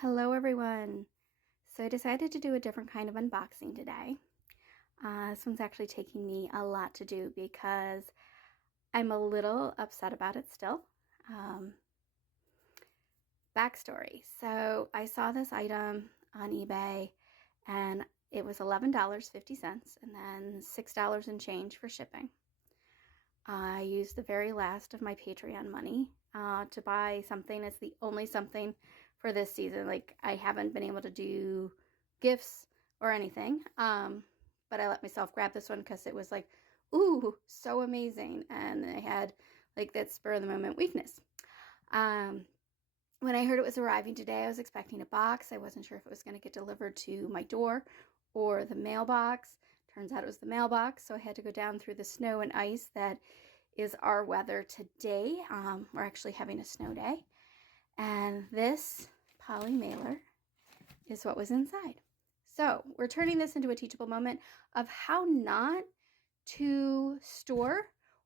Hello everyone. So I decided to do a different kind of unboxing today. This one's actually taking me a lot to do because I'm a little upset about it still. Backstory. So I saw this item on eBay and it was $11.50 and then $6 and change for shipping. I used the very last of my Patreon money to buy something. It's the only something for this season. Like, I haven't been able to do gifts or anything, but I let myself grab this one because it was like, ooh, so amazing. And I had like that spur of the moment weakness. When I heard it was arriving today, I was expecting a box. I wasn't sure if it was going to get delivered to my door or the mailbox. Turns out it was the mailbox, so I had to go down through the snow and ice that is our weather today. We're actually having a snow day. And this poly mailer is what was inside. So we're turning this into a teachable moment of how not to store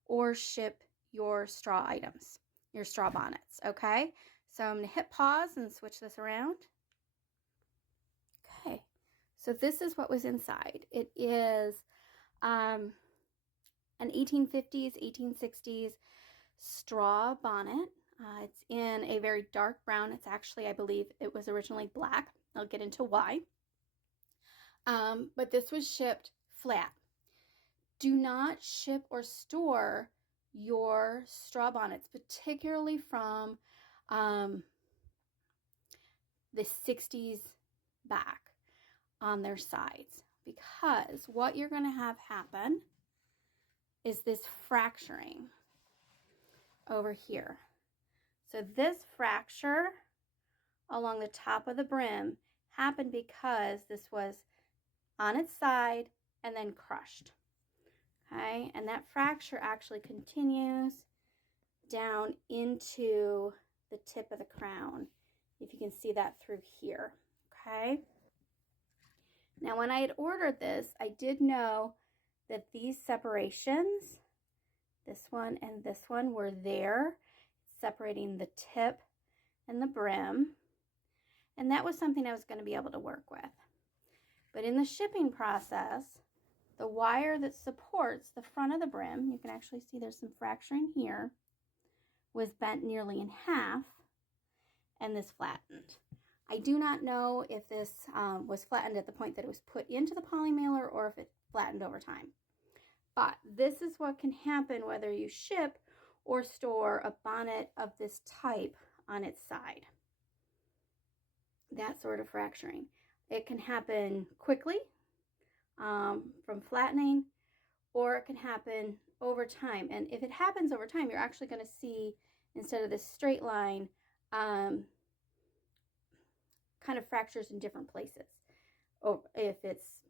or ship your straw items, your straw bonnets, okay? So I'm going to hit pause and switch this around. Okay, so this is what was inside. It is an 1850s, 1860s straw bonnet. It's in a very dark brown. It's actually, I believe it was originally black. I'll get into why. But this was shipped flat. Do not ship or store your straw bonnets, particularly from the 60s back on their sides, because what you're going to have happen is this fracturing over here. So this fracture along the top of the brim happened because this was on its side and then crushed. Okay, and that fracture actually continues down into the tip of the crown, if you can see that through here. Okay, now when I had ordered this, I did know that these separations, this one and this one, were there, separating the tip and the brim, and that was something I was going to be able to work with. But in the shipping process, the wire that supports the front of the brim, you can actually see there's some fracturing here, was bent nearly in half, and this flattened. I do not know if this was flattened at the point that it was put into the poly mailer or if it flattened over time. But this is what can happen whether you ship or store a bonnet of this type on its side. That sort of fracturing. It can happen quickly from flattening, or it can happen over time. And if it happens over time, you're actually going to see, instead of this straight line, kind of fractures in different places. Or if it's,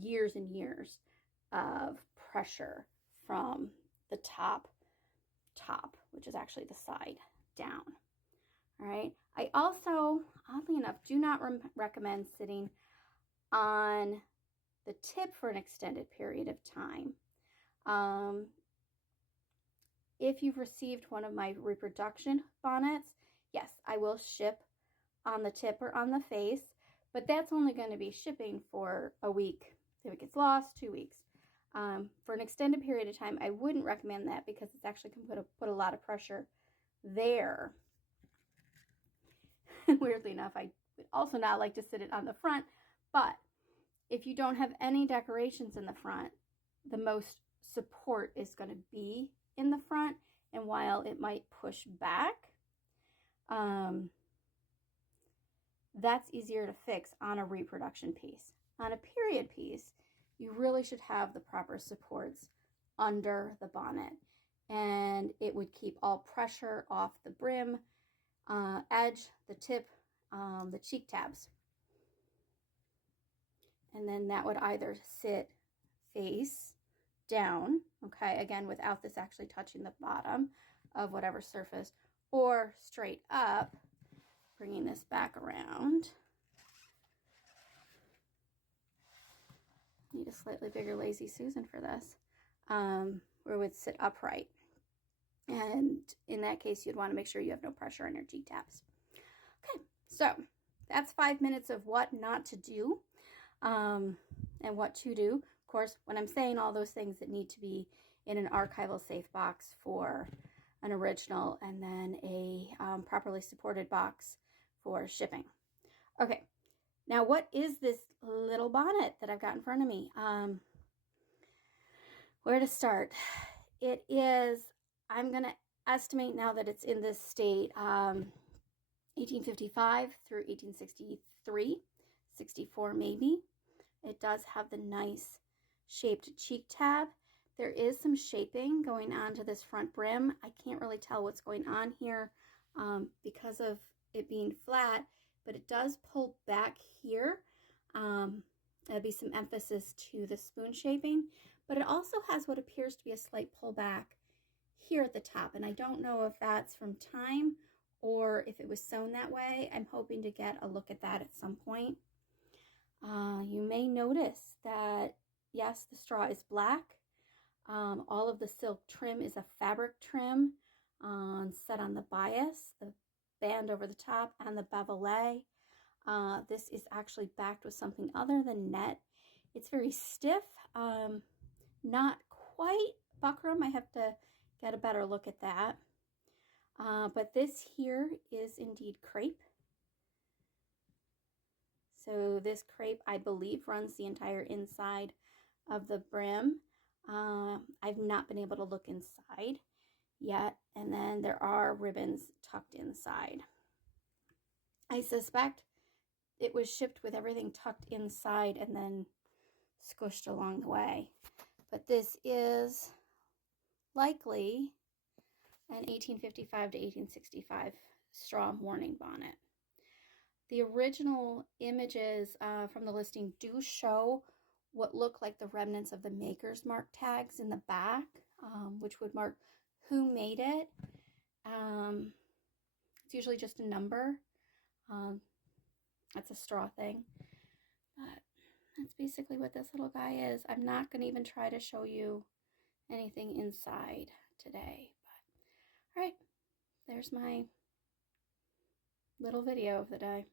years and years of pressure from the top, which is actually the side down. All right. I also, oddly enough, do not recommend sitting on the tip for an extended period of time. If you've received one of my reproduction bonnets, yes, I will ship on the tip or on the face, but that's only going to be shipping for a week. If it gets lost, 2 weeks. For an extended period of time, I wouldn't recommend that because it's actually going to put a lot of pressure there. Weirdly enough, I would also not like to sit it on the front, but if you don't have any decorations in the front, the most support is going to be in the front, and while it might push back, that's easier to fix on a reproduction piece. On a period piece, you really should have the proper supports under the bonnet, and it would keep all pressure off the brim, edge, the tip, the cheek tabs. And then that would either sit face down, okay, again, without this actually touching the bottom of whatever surface, or straight up, bringing this back around. Need a slightly bigger Lazy Susan for this, where it would sit upright. And in that case, you'd want to make sure you have no pressure on your cheek tabs. Okay, so that's 5 minutes of what not to do and what to do. Of course, when I'm saying all those things that need to be in an archival safe box for an original, and then a properly supported box for shipping. Okay, now what is this little bonnet that I've got in front of me? Where to start? It is, I'm going to estimate now that it's in this state, 1855 through 1863, 64 maybe. It does have the nice shaped cheek tab. There is some shaping going on to this front brim. I can't really tell what's going on here because of it being flat, but it does pull back here. There'll be some emphasis to the spoon shaping, but it also has what appears to be a slight pullback here at the top, and I don't know if that's from time or if it was sewn that way. I'm hoping to get a look at that at some point. You may notice that, yes, the straw is black. All of the silk trim is a fabric trim set on the bias, the band over the top, and the bevelet. This is actually backed with something other than net. It's very stiff, not quite buckram. I have to get a better look at that. But this here is indeed crepe. So this crepe, I believe, runs the entire inside of the brim. I've not been able to look inside yet. And then there are ribbons tucked inside. I suspect it was shipped with everything tucked inside and then squished along the way. But this is likely an 1855 to 1865 straw mourning bonnet. The original images from the listing do show what look like the remnants of the maker's mark tags in the back, which would mark who made it. It's usually just a number. That's a straw thing. But that's basically what this little guy is. I'm not going to even try to show you anything inside today. But all right, there's my little video of the day.